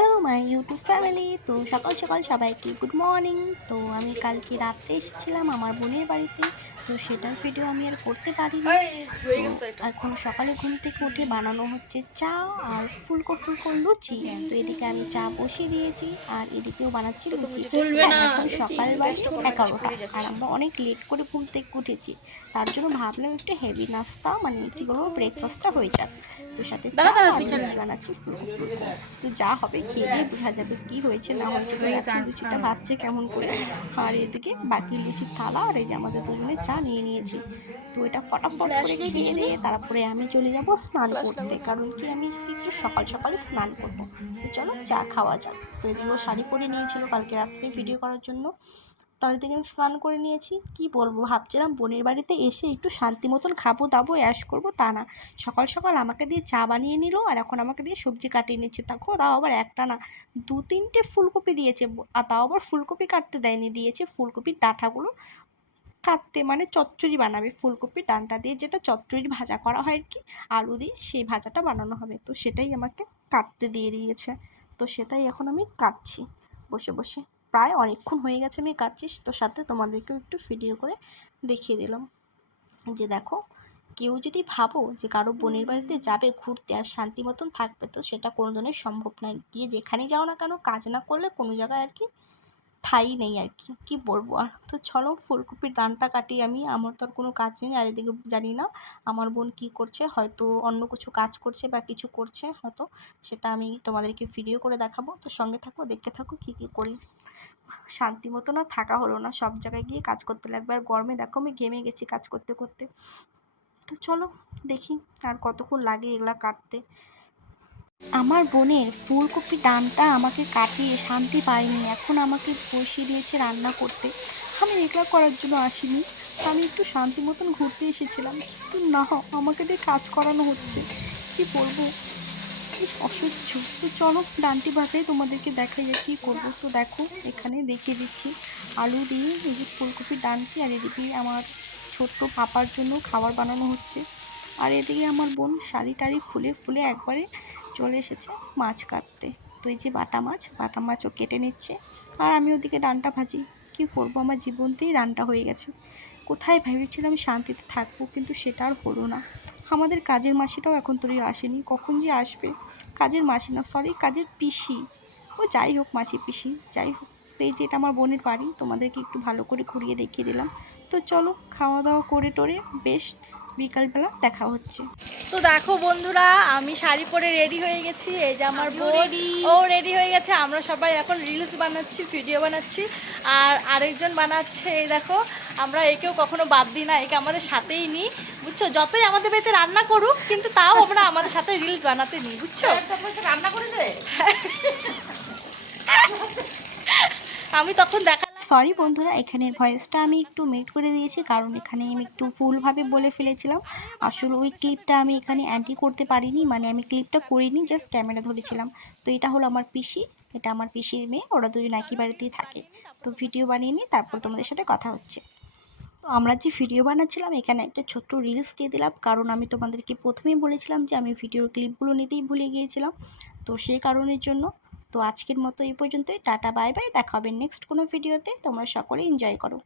Hello my YouTube family. তো সকাল সকাল সবাইকে গুড মর্নিং। তো আমি কালকে রাত্রে এসেছিলাম আমার বোনের বাড়িতে, তো সেটার ভিডিও আমি আর করতে পারিনি। তো এখন সকালে ঘুম থেকে উঠে বানানো হচ্ছে চা আর ফুলকো ফুলকো লুচি। তো এদিকে আমি চা বসিয়ে দিয়েছি আর এদিকেও বানাচ্ছি লুচি। এখন সকাল বাজে 11টা আর আমরা অনেক লেট করে ঘুম থেকে উঠেছি, তার জন্য ভাবলাম একটু হেভি নাস্তা মানে কি বলবো ব্রেকফাস্টটা হয়ে যাক। তো সাথে চা আর লুচি বানাচ্ছি ফুলকো ফুলকো। তো যা হবে খেয়ে দিয়ে বোঝা যাবে কি হয়েছে না হয়েছে। তো দেখো লুচিটা ভাজছে কেমন করে, আর এদিকে বাকি লুচির থালা আর এই যে আমাদের দুজনে চা নিয়ে নিয়েছি। তো এটা ফটাফট করে খেয়ে দিয়ে তারপরে আমি চলে যাব স্নান করতে, কারণ কি আমি একটু সকাল সকালে স্নান করবো। তো চলো চা খাওয়া যাক। তো এদিকেও শাড়ি পরে নিয়েছিল কালকে রাত্রে ভিডিও করার জন্য, তার দিকে স্নান করে নিয়েছি। কি বলবো, ভাবছিলাম বোনের বাড়িতে এসে একটু শান্তি মতন খাবো দাবো অ্যাশ করবো, তা না, সকাল সকাল আমাকে দিয়ে চা বানিয়ে নিল আর এখন আমাকে দিয়ে সবজি কাটিয়ে নিচ্ছে। তাও আবার একটা না, 2-3টে ফুলকপি দিয়েছে, আর তাও আবার ফুলকপি কাটতে দেয়নি, দিয়েছে ফুলকপির ডাঁটাগুলো কাটতে, মানে চচ্চড়ি বানাবে ফুলকপির ডাঁটা দিয়ে, যেটা চচ্চড়ি ভাজা করা হয় আর কি, আলু দিয়ে সেই ভাজাটা বানানো হবে। তো সেটাই আমাকে কাটতে দিয়ে দিয়েছে, তো সেটাই এখন আমি কাটছি বসে বসে। প্রায় অনেকক্ষণ হয়ে গেছে আমি কাটছি, তো সাথে তোমাদেরকেও একটু ভিডিও করে দেখিয়ে দিলাম যে দেখো, কেউ যদি ভাবো যে কারো বোনের বাড়িতে যাবে ঘুরতে আর শান্তি মতন থাকবে, তো সেটা কোনো দিনই সম্ভব নয়। গিয়ে যেখানেই যাও না কেন কাজ না করলে কোনো জায়গায় আর কি ঠাঁই নেই আর কি, কী বলবো আর। তো চলো ফুলকপির দানটা কাটি আমি, আমার তো আর কোনো কাজ নেই। আর এদিকে জানি না আমার বোন কী করছে, হয়তো অন্য কিছু কাজ করছে বা কিছু করছে হয়তো, সেটা আমি তোমাদেরকে ভিডিও করে দেখাবো। তো সঙ্গে থাকো, দেখতে থাকো কী কী করি। শান্তি মতো না থাকা হলো না, সব জায়গায় গিয়ে কাজ করতে লাগবে, আর গরমে দেখো আমি ঘেমে গেছি কাজ করতে করতে। তো চলো দেখি আর কতক্ষণ লাগে এগুলা কাটতে। আমার বোনের ফুলকপি ডানটা আমাকে কাটিয়ে শান্তি পাইনি, এখন আমাকে বসিয়ে দিয়েছে রান্না করতে। আমি এগুলো করার জন্য আসিনি, আমি একটু শান্তি মতন ঘুরতে এসেছিলাম, কিন্তু না, আমাকে দিয়ে কাজ করানো হচ্ছে। কি বলবো, কি অসহ্য। তো চলো ডানটি বাজাই তোমাদেরকে দেখাই যে কী করবো। তো দেখো এখানে দেখিয়ে দিচ্ছি, আলু দিয়ে এই যে ফুলকপির ডানটি, আর এদিকে আমার ছোট্ট পাপার জন্য খাবার বানানো হচ্ছে। আর এদিকে আমার বোন শাড়ি টাড়ি খুলে ফুলে একবারে চলে এসেছে মাছ কাটতে। তো এই যে বাটা মাছও কেটে নিচ্ছে, আর আমি ওদিকে ডানটা ভাজি। কী করবো, আমার জীবনতেই রান্না হয়ে গেছে। কোথায় ভেবেছিলাম শান্তিতে থাকবো, কিন্তু সেটা আর হলো না। আমাদের কাজের মাসিটাও এখন তোরই আসেনি, কখন যে আসবে। কাজের মাসি না, সরি কাজের পিসি, ও যাই হোক মাসি পিসি যাই হোক। তো এই যে এটা আমার বোনের বাড়ি, তোমাদেরকে একটু ভালো করে ঘুরিয়ে দেখিয়ে দিলাম। তো চলো খাওয়া দাওয়া করে টোরে বেশ বিকালবেলা দেখা হচ্ছে। তো দেখো বন্ধুরা, আমি শাড়ি পরে রেডি হয়ে গেছি। এই যে আমার বোন, ও রেডি হয়ে গেছে। আমরা সবাই এখন রিলস বানাচ্ছি, ভিডিও বানাচ্ছি, আর আরেকজন বানাচ্ছে। এই দেখো, আমরা একেও কখনো বাদ দিই না, একে আমাদের সাথেই নিই, বুঝছো। যতই আমাদের বাড়িতে রান্না করুক, কিন্তু তাও আমরা আমাদের সাথে রিলস বানাতে নিই, বুঝছো। রান্না করেছে আমি তখন দেখা। সরি বন্ধুরা, এখানের ভয়েসটা আমি একটু মিউট করে দিয়েছি, কারণ এখানে আমি একটু ভুলভাবে বলে ফেলেছিলাম। আসলে ওই ক্লিপটা আমি এখানে অ্যান্টি করতে পারিনি, মানে আমি ক্লিপটা করিনি, জাস্ট ক্যামেরা ধরেছিলাম। তো এটা হলো আমার পিসি, এটা আমার পিসির মেয়ে, ওরা দুজন একই বাড়িতেই থাকে। তো ভিডিও বানিয়ে নিই, তারপর তোমাদের সাথে কথা হচ্ছে। তো আমরা যে ভিডিও বানাচ্ছিলাম এখানে একটা ছোট্ট রিলস দিয়ে দিলাম, কারণ আমি তোমাদেরকে প্রথমেই বলেছিলাম যে আমি ভিডিওর ক্লিপগুলো নিতেই ভুলে গিয়েছিলাম, তো সেই কারণের জন্য। তো আজকের মতো এই পর্যন্তই, টাটা বাই বাই, দেখা হবে নেক্সট কোনো ভিডিওতে। তোমরা সকলে এনজয় করো।